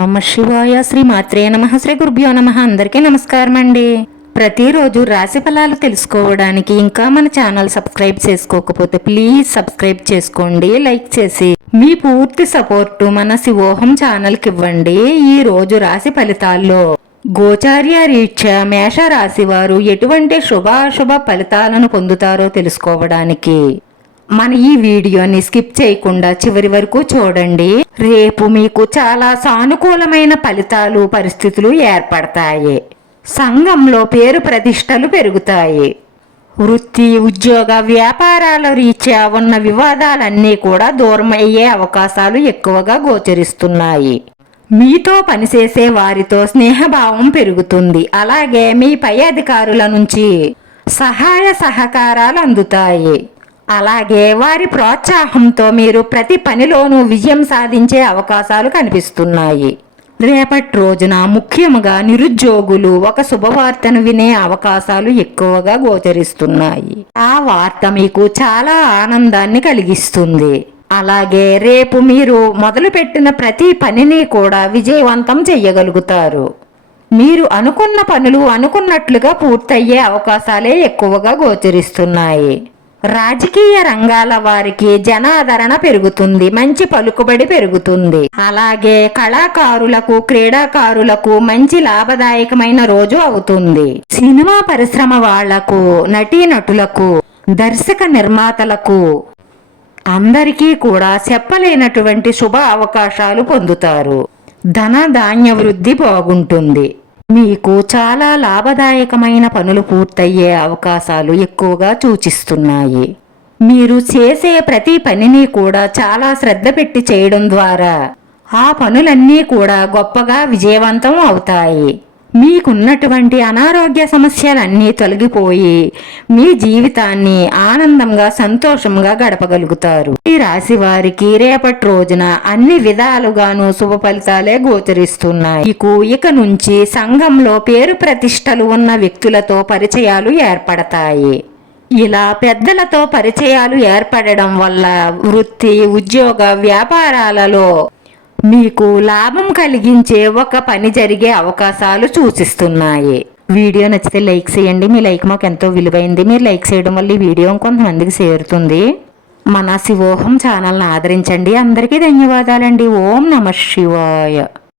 నమ శివాయ శ్రీ మాత్రే నమ. శ్రీ గురుభ్యో నమ. అందరికీ నమస్కారం అండి. ప్రతిరోజు రాశి ఫలాలు తెలుసుకోవడానికి ఇంకా మన ఛానల్ సబ్స్క్రైబ్ చేసుకోకపోతే ప్లీజ్ సబ్స్క్రైబ్ చేసుకోండి లైక్ చేసి. మీ పూర్తి సపోర్టు మన శివోహం ఛానల్కి ఇవ్వండి. ఈ రోజు రాశి ఫలితాల్లో గోచార్య రీత్యా మేష రాశి వారు ఎటువంటి శుభాశుభ ఫలితాలను పొందుతారో తెలుసుకోవడానికి మన ఈ వీడియోని స్కిప్ చేయకుండా చివరి వరకు చూడండి. రేపు మీకు చాలా సానుకూలమైన ఫలితాలు పరిస్థితులు ఏర్పడతాయి. సంఘంలో పేరు ప్రతిష్టలు పెరుగుతాయి. వృత్తి ఉద్యోగ వ్యాపారాల రీత్యా ఉన్న వివాదాలన్నీ కూడా దూరం అయ్యే అవకాశాలు ఎక్కువగా గోచరిస్తున్నాయి. మీతో పనిచేసే వారితో స్నేహభావం పెరుగుతుంది. అలాగే మీ పై అధికారుల నుంచి సహాయ సహకారాలు అందుతాయి. అలాగే వారి ప్రోత్సాహంతో మీరు ప్రతి పనిలోనూ విజయం సాధించే అవకాశాలు కనిపిస్తున్నాయి. రేపటి రోజున ముఖ్యంగా నిరుద్యోగులు ఒక శుభవార్తను వినే అవకాశాలు ఎక్కువగా గోచరిస్తున్నాయి. ఆ వార్త మీకు చాలా ఆనందాన్ని కలిగిస్తుంది. అలాగే రేపు మీరు మొదలుపెట్టిన ప్రతి పనిని కూడా విజయవంతం చేయగలుగుతారు. మీరు అనుకున్న పనులు అనుకున్నట్లుగా పూర్తయ్యే అవకాశాలే ఎక్కువగా గోచరిస్తున్నాయి. రాజకీయ రంగాల వారికి జనాదరణ పెరుగుతుంది మంచి పలుకుబడి పెరుగుతుంది. అలాగే కళాకారులకు క్రీడాకారులకు మంచి లాభదాయకమైన రోజు అవుతుంది. సినిమా పరిశ్రమ వాళ్ళకు నటీనటులకు దర్శక నిర్మాతలకు అందరికీ కూడా చెప్పలేనటువంటి శుభ అవకాశాలు పొందుతారు. ధన ధాన్య వృద్ధి బాగుంటుంది. మీకు చాలా లాభదాయకమైన పనులు పూర్తయ్యే అవకాశాలు ఎక్కువగా సూచిస్తున్నాయి. మీరు చేసే ప్రతి పనిని కూడా చాలా శ్రద్ధ పెట్టి చేయడం ద్వారా ఆ పనులన్నీ కూడా గొప్పగా విజయవంతం అవుతాయి. మీకున్నటువంటి అనారోగ్య సమస్యలన్నీ తొలగిపోయి మీ జీవితాన్ని ఆనందంగా సంతోషంగా గడపగలుగుతారు. ఈ రాశి వారికి రేపటి రోజున అన్ని విధాలుగాను శుభ ఫలితాలే గోచరిస్తున్నాయి. మీకు ఇక నుంచి సంఘంలో పేరు ప్రతిష్టలు ఉన్న వ్యక్తులతో పరిచయాలు ఏర్పడతాయి. ఇలా పెద్దలతో పరిచయాలు ఏర్పడడం వల్ల వృత్తి ఉద్యోగ వ్యాపారాలలో మీకు లాభం కలిగించే ఒక పని జరిగే అవకాశాలు సూచిస్తున్నాయి. వీడియో నచ్చితే లైక్ చేయండి. మీ లైక్ మాకు ఎంతో విలువైంది. మీరు లైక్ చేయడం వల్ల ఈ వీడియో కొంతమందికి చేరుతుంది. మన శివోహం ఛానల్ని ఆదరించండి. అందరికీ ధన్యవాదాలండి. ఓం నమ శివాయ.